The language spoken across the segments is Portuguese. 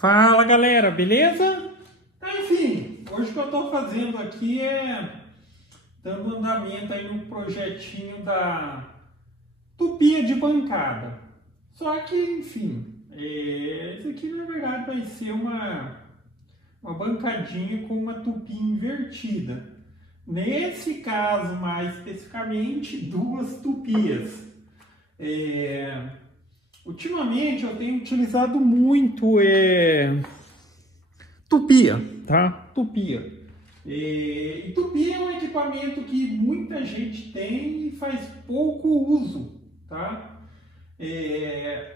Fala galera, beleza? Enfim, hoje o que eu estou fazendo aqui é dando andamento aí no projetinho da tupia de bancada. Só que, enfim, isso aqui na verdade vai ser uma bancadinha com uma tupia invertida. Nesse caso, mais especificamente, duas tupias. Ultimamente eu tenho utilizado muito tupia, tá? Tupia. E tupia é um equipamento que muita gente tem e faz pouco uso, tá?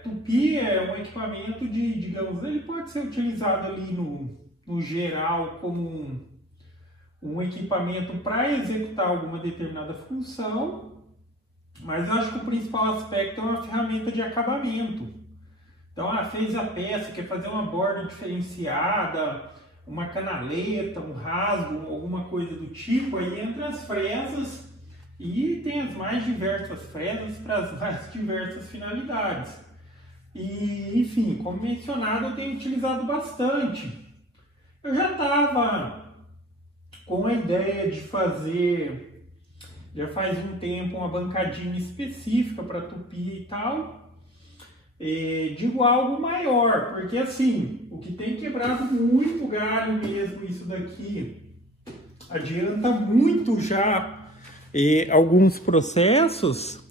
Tupia é um equipamento digamos, ele pode ser utilizado ali no geral como um equipamento para executar alguma determinada função. Mas eu acho que o principal aspecto é uma ferramenta de acabamento. Então, fez a peça, quer fazer uma borda diferenciada, uma canaleta, um rasgo, alguma coisa do tipo, aí entra as fresas e tem as mais diversas fresas para as mais diversas finalidades. E, enfim, como mencionado, eu tenho utilizado bastante. Eu já estava com a ideia de fazer... Já faz um tempo uma bancadinha específica para tupia e tal. Digo algo maior, porque assim, o que tem quebrado muito galho mesmo isso daqui, adianta muito já alguns processos.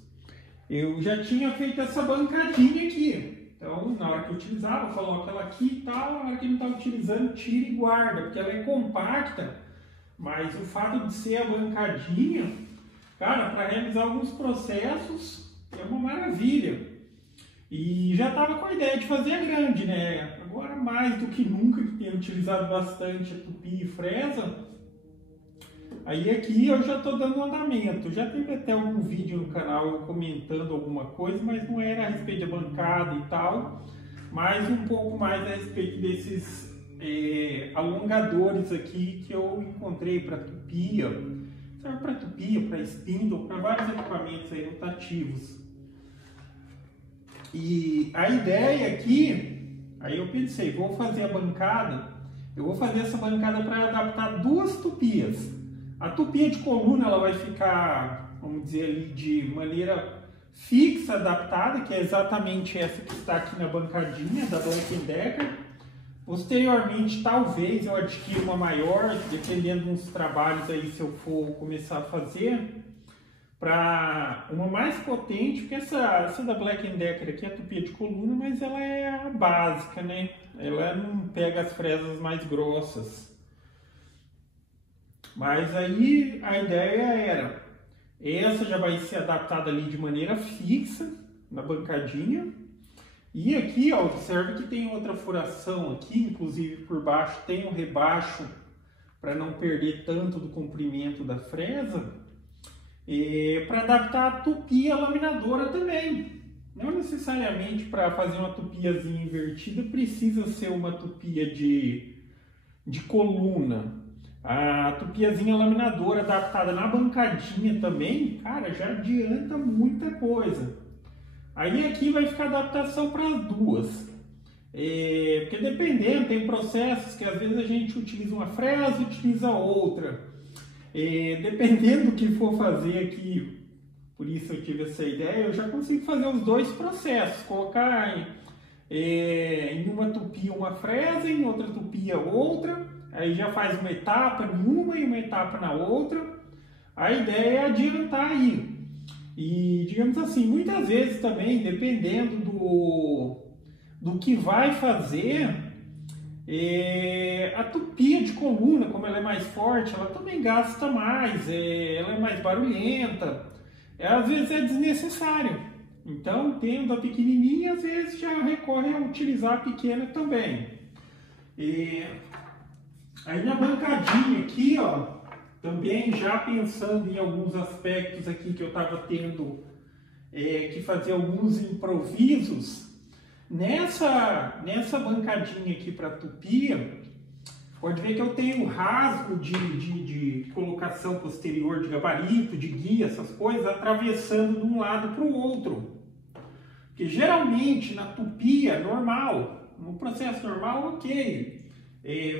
Eu já tinha feito essa bancadinha aqui. Então, na hora que eu utilizava, eu coloco ela aqui e tal, na hora que não está utilizando, tira e guarda, porque ela é compacta, mas o fato de ser a bancadinha... Cara, para realizar alguns processos é uma maravilha. E já estava com a ideia de fazer a grande, né? Agora mais do que nunca, que tenho utilizado bastante a tupia e fresa. Aí aqui eu já estou dando andamento. Já teve até algum vídeo no canal eu comentando alguma coisa, mas não era a respeito da bancada e tal. Mas um pouco mais a respeito desses alongadores aqui que eu encontrei para tupia. Serve para tupia, para spindle, para vários equipamentos aí rotativos. E a ideia aqui, aí eu pensei, vou fazer a bancada, eu vou fazer essa bancada para adaptar duas tupias. A tupia de coluna ela vai ficar, vamos dizer ali, de maneira fixa, adaptada, que é exatamente essa que está aqui na bancadinha da Black & Decker. Posteriormente, talvez eu adquira uma maior, dependendo dos trabalhos aí, se eu for começar a fazer, para uma mais potente, porque essa da Black & Decker aqui é a tupia de coluna, mas ela é a básica, né? Ela não pega as fresas mais grossas. Mas aí a ideia era, essa já vai ser adaptada ali de maneira fixa, na bancadinha. E aqui, ó, observe que tem outra furação aqui, inclusive por baixo tem um rebaixo para não perder tanto do comprimento da fresa, para adaptar a tupia laminadora também. Não necessariamente para fazer uma tupiazinha invertida precisa ser uma tupia de coluna. A tupiazinha laminadora adaptada na bancadinha também, cara, já adianta muita coisa. Aí aqui vai ficar adaptação para as duas, porque dependendo, tem processos que às vezes a gente utiliza uma fresa e utiliza outra. Dependendo do que for fazer aqui, por isso eu tive essa ideia, eu já consigo fazer os dois processos, colocar em uma tupia uma fresa, em outra tupia outra, aí já faz uma etapa em uma e uma etapa na outra. A ideia é adiantar aí. E, digamos assim, muitas vezes também, dependendo do que vai fazer, a tupia de coluna, como ela é mais forte, ela também gasta mais, ela é mais barulhenta, às vezes é desnecessário. Então, tendo a pequenininha, às vezes já recorre a utilizar a pequena também. Aí na bancadinha aqui, ó, também já pensando em alguns aspectos aqui que eu estava tendo que fazer alguns improvisos, nessa bancadinha aqui para tupia, pode ver que eu tenho rasgo de colocação posterior de gabarito, de guia, essas coisas, atravessando de um lado para o outro. Porque geralmente na tupia normal, no processo normal, ok.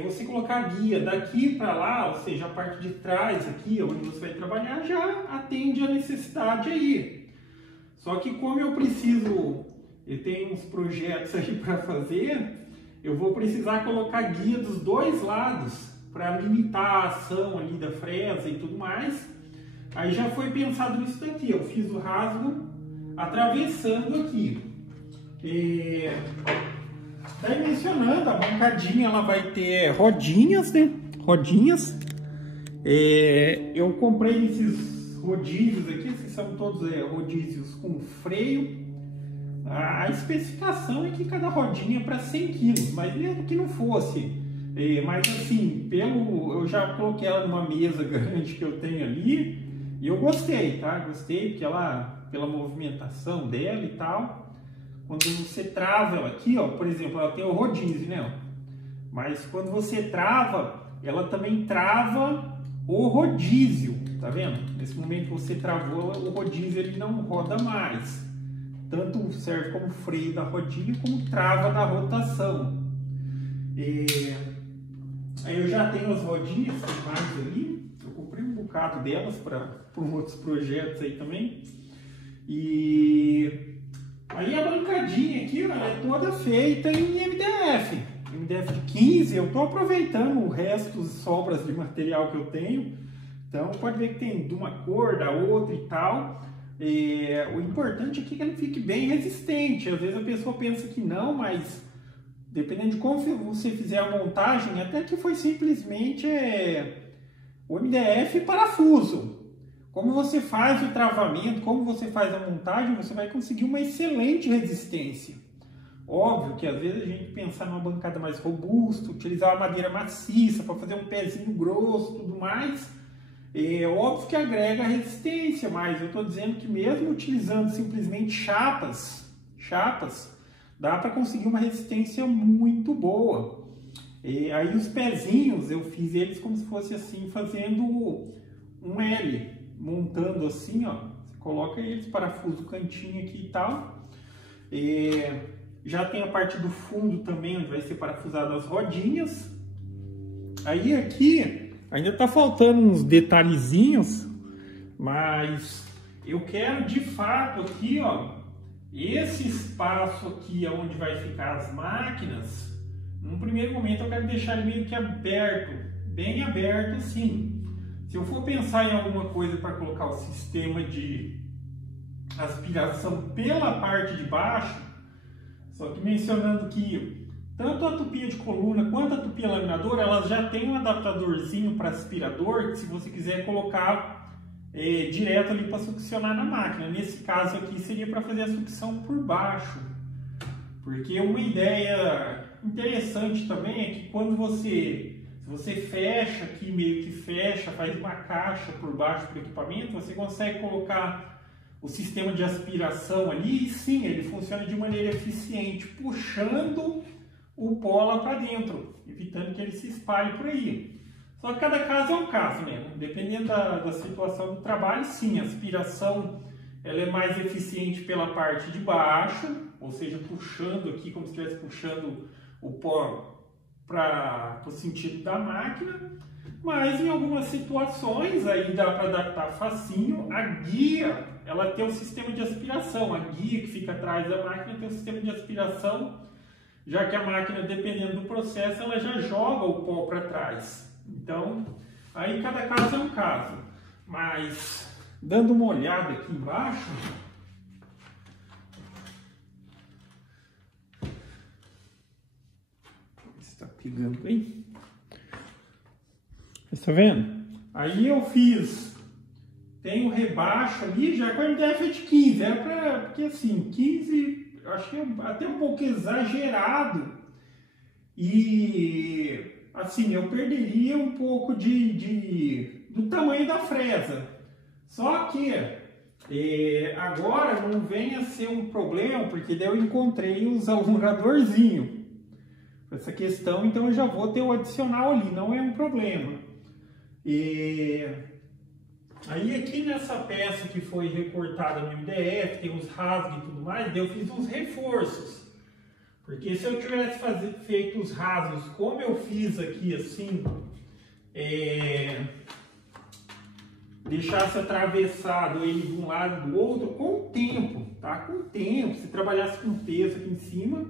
Você colocar a guia daqui para lá, ou seja, a parte de trás aqui, onde você vai trabalhar, já atende a necessidade aí. Só que como eu tenho uns projetos aí para fazer, eu vou precisar colocar guia dos dois lados para limitar a ação ali da fresa e tudo mais. Aí já foi pensado nisso daqui, eu fiz o rasgo atravessando aqui. Daí mencionando, a bancadinha ela vai ter rodinhas, né? Rodinhas. Eu comprei esses rodízios aqui, esses são todos rodízios com freio. A especificação é que cada rodinha é para 100 kg, mas mesmo que não fosse, mas assim, eu já coloquei ela numa mesa grande que eu tenho ali e eu gostei, tá? Gostei porque ela, pela movimentação dela e tal, quando você trava ela aqui, ó, por exemplo, ela tem o rodízio, né? Mas quando você trava, ela também trava o rodízio, tá vendo? Nesse momento que você travou, o rodízio ele não roda mais. Tanto serve como freio da rodinha, como trava da rotação. Aí eu já tenho as rodinhas mais ali. Eu comprei um bocado delas para outros projetos aí também. E aí a bancadinha aqui, ó, ela é toda feita em MDF. MDF de 15, eu estou aproveitando o resto, as sobras de material que eu tenho. Então pode ver que tem de uma cor, da outra e tal. O importante aqui é que ele fique bem resistente. Às vezes a pessoa pensa que não, mas dependendo de como você fizer a montagem, até que foi simplesmente o MDF e parafuso. Como você faz o travamento, como você faz a montagem, você vai conseguir uma excelente resistência. Óbvio que às vezes a gente pensar numa bancada mais robusta, utilizar uma madeira maciça para fazer um pezinho grosso e tudo mais, é óbvio que agrega resistência, mas eu estou dizendo que mesmo utilizando simplesmente chapas, dá para conseguir uma resistência muito boa. Aí os pezinhos, eu fiz eles como se fosse assim, fazendo um L, montando assim, ó. Você coloca eles, parafuso o cantinho aqui e tal. Já tem a parte do fundo também, onde vai ser parafusado as rodinhas. Aí aqui ainda tá faltando uns detalhezinhos, mas eu quero de fato aqui, ó, esse espaço aqui onde vai ficar as máquinas, num primeiro momento eu quero deixar ele meio que aberto, bem aberto assim. Se eu for pensar em alguma coisa para colocar o sistema de aspiração pela parte de baixo, só que mencionando que tanto a tupia de coluna quanto a tupia laminadora, elas já tem um adaptadorzinho para aspirador, que se você quiser colocar direto ali para succionar na máquina. Nesse caso aqui seria para fazer a sucção por baixo. Porque uma ideia interessante também é que quando você fecha aqui, meio que fecha, faz uma caixa por baixo do equipamento, você consegue colocar o sistema de aspiração ali e sim, ele funciona de maneira eficiente, puxando o pó lá para dentro, evitando que ele se espalhe por aí. Só que cada caso é um caso, né? Dependendo da situação do trabalho, sim, a aspiração ela é mais eficiente pela parte de baixo, ou seja, puxando aqui como se estivesse puxando o pó para o sentido da máquina, mas em algumas situações aí dá para adaptar facinho. A guia, ela tem um sistema de aspiração, a guia que fica atrás da máquina tem um sistema de aspiração, já que a máquina, dependendo do processo, ela já joga o pó para trás. Então, aí cada caso é um caso. Mas, dando uma olhada aqui embaixo, está pegando aí? Você está vendo? Aí eu fiz, tem o rebaixo ali, já com a MDF de 15, era para, porque assim, 15... eu acho que é até um pouco exagerado e assim eu perderia um pouco do tamanho da fresa. Só que agora não vem a ser um problema, porque daí eu encontrei os alongadorzinhos para essa questão, então eu já vou ter o adicional ali, não é um problema. Aí aqui nessa peça que foi recortada no MDF, tem os rasgos e tudo mais, daí eu fiz uns reforços. Porque se eu tivesse feito os rasos como eu fiz aqui, assim, deixasse atravessado ele de um lado e do outro, com o tempo, tá? Com o tempo, se trabalhasse com peso aqui em cima,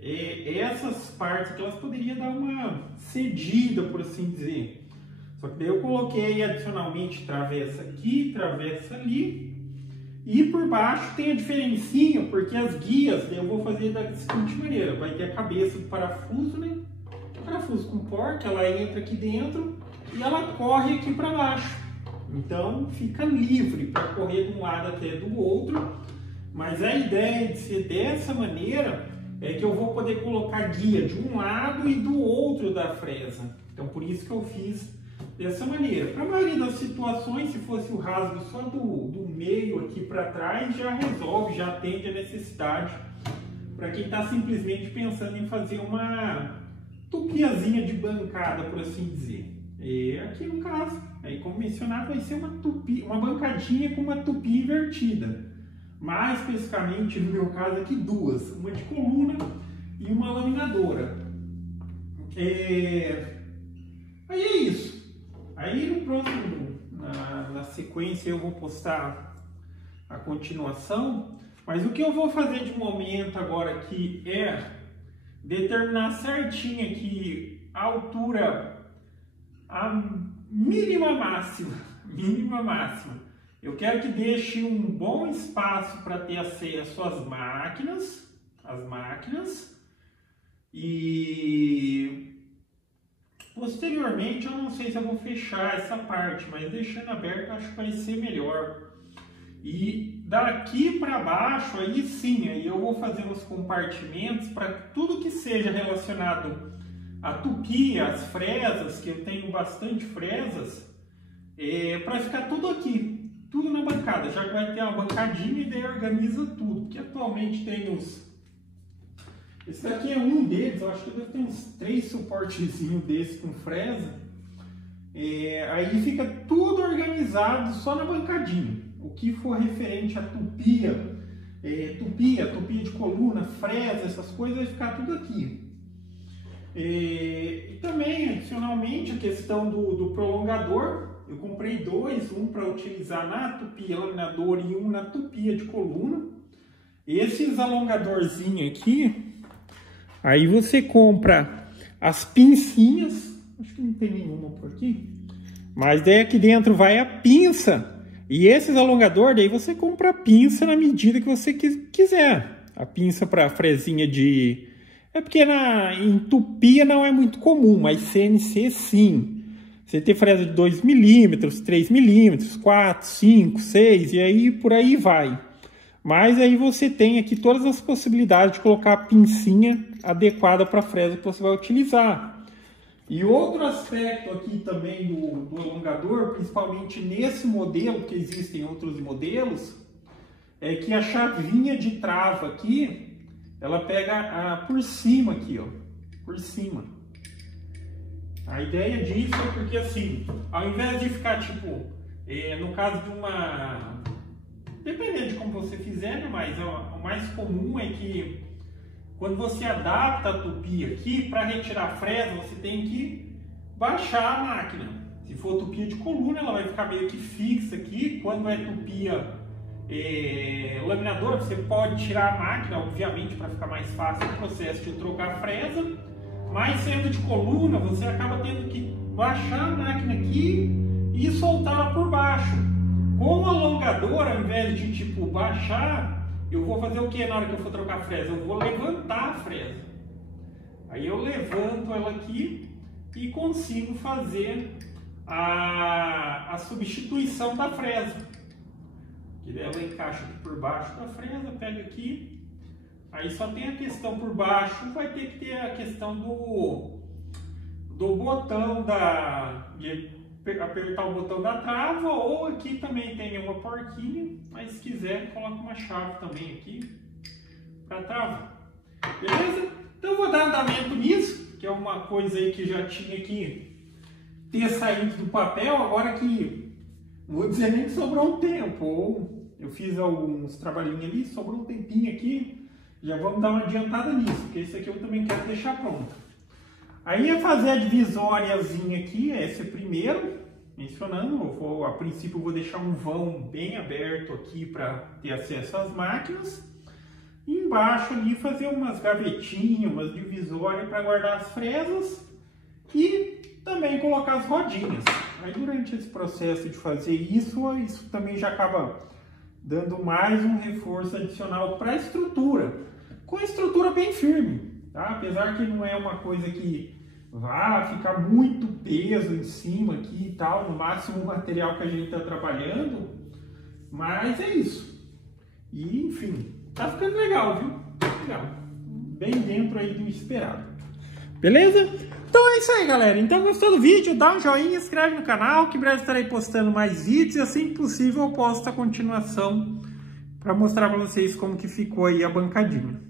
essas partes aqui, elas poderiam dar uma cedida, por assim dizer. Só que daí eu coloquei adicionalmente travessa aqui, travessa ali. E por baixo tem a diferencinha, porque as guias eu vou fazer da seguinte maneira. Vai ter a cabeça do parafuso, né? Parafuso com porca, ela entra aqui dentro e ela corre aqui para baixo. Então fica livre para correr de um lado até do outro. Mas a ideia de ser dessa maneira é que eu vou poder colocar guia de um lado e do outro da fresa. Então por isso que eu fiz dessa maneira. Para a maioria das situações, se fosse o rasgo só do meio aqui para trás, já resolve, já atende a necessidade. Para quem está simplesmente pensando em fazer uma tupiazinha de bancada, por assim dizer. E aqui no caso, aí como mencionado, vai ser uma bancadinha com uma tupi invertida. Mais especificamente, no meu caso aqui, duas. Uma de coluna e uma laminadora. Aí é isso. Aí no próximo, na sequência, eu vou postar a continuação. Mas o que eu vou fazer de momento agora aqui é determinar certinho aqui a altura, a mínima máxima. Eu quero que deixe um bom espaço para ter acesso às máquinas, e posteriormente eu não sei se eu vou fechar essa parte, mas deixando aberto eu acho que vai ser melhor. E daqui para baixo, aí sim, aí eu vou fazer os compartimentos para tudo que seja relacionado a tupi, as fresas, que eu tenho bastante fresas, para ficar tudo aqui, tudo na bancada. Já que vai ter uma bancadinha e daí organiza tudo, porque atualmente tem esse daqui é um deles, eu acho que deve ter uns 3 suportezinhos desses com fresa. Aí fica tudo organizado só na bancadinha. O que for referente a tupia de coluna, fresa, essas coisas, vai ficar tudo aqui. E também, adicionalmente, a questão do prolongador. Eu comprei dois, um para utilizar na tupia laminadora e um na tupia de coluna. Esses alongadorzinhos aqui, aí você compra as pincinhas, acho que não tem nenhuma por aqui, mas daí aqui dentro vai a pinça. E esses alongadores, daí você compra a pinça na medida que você quiser. A pinça para fresinha de... porque em tupia não é muito comum, mas CNC sim. Você tem fresa de 2 milímetros, 3 milímetros, 4, 5, 6 e aí por aí vai. Mas aí você tem aqui todas as possibilidades de colocar a pincinha adequada para a fresa que você vai utilizar. E outro aspecto aqui também do alongador, principalmente nesse modelo, que existem outros modelos, é que a chavinha de trava aqui, ela pega por cima aqui, ó, por cima. A ideia disso é porque assim, ao invés de ficar tipo, no caso de uma... dependendo de como você fizer, né, mas o mais comum é que quando você adapta a tupia aqui, para retirar a fresa, você tem que baixar a máquina. Se for tupia de coluna, ela vai ficar meio que fixa aqui. Quando é tupia laminador, você pode tirar a máquina, obviamente, para ficar mais fácil o processo de trocar a fresa. Mas sendo de coluna, você acaba tendo que baixar a máquina aqui e soltá-la por baixo. Com o alongador, ao invés de tipo baixar, eu vou fazer o que na hora que eu for trocar a fresa? Eu vou levantar a fresa. Aí eu levanto ela aqui e consigo fazer a substituição da fresa. Que daí ela encaixa aqui por baixo da fresa, pega aqui. Aí só tem a questão por baixo, vai ter que ter a questão do botão de apertar o botão da trava, ou aqui também tem uma porquinha, mas se quiser coloca uma chave também aqui para trava. Beleza? Então eu vou dar andamento nisso, que é uma coisa aí que já tinha que ter saído do papel, agora que não vou dizer nem que sobrou um tempo, ou eu fiz alguns trabalhinhos ali, sobrou um tempinho aqui, Já vamos dar uma adiantada nisso, porque esse aqui eu também quero deixar pronto. Aí é fazer a divisóriazinha aqui, esse primeiro, mencionando, a princípio eu vou deixar um vão bem aberto aqui para ter acesso às máquinas. E embaixo ali fazer umas gavetinhas, umas divisórias para guardar as fresas e também colocar as rodinhas. Aí durante esse processo de fazer isso também já acaba dando mais um reforço adicional para a estrutura, com a estrutura bem firme, tá? Apesar que não é uma coisa que vá ficar muito peso em cima aqui e tal, no máximo o material que a gente está trabalhando, mas é isso. E enfim, tá ficando legal, viu? Legal. Bem dentro aí do esperado. Beleza? Então é isso aí, galera. Então gostou do vídeo? Dá um joinha, se inscreve no canal, que em breve estarei postando mais vídeos e assim que possível eu posto a continuação para mostrar para vocês como que ficou aí a bancadinha.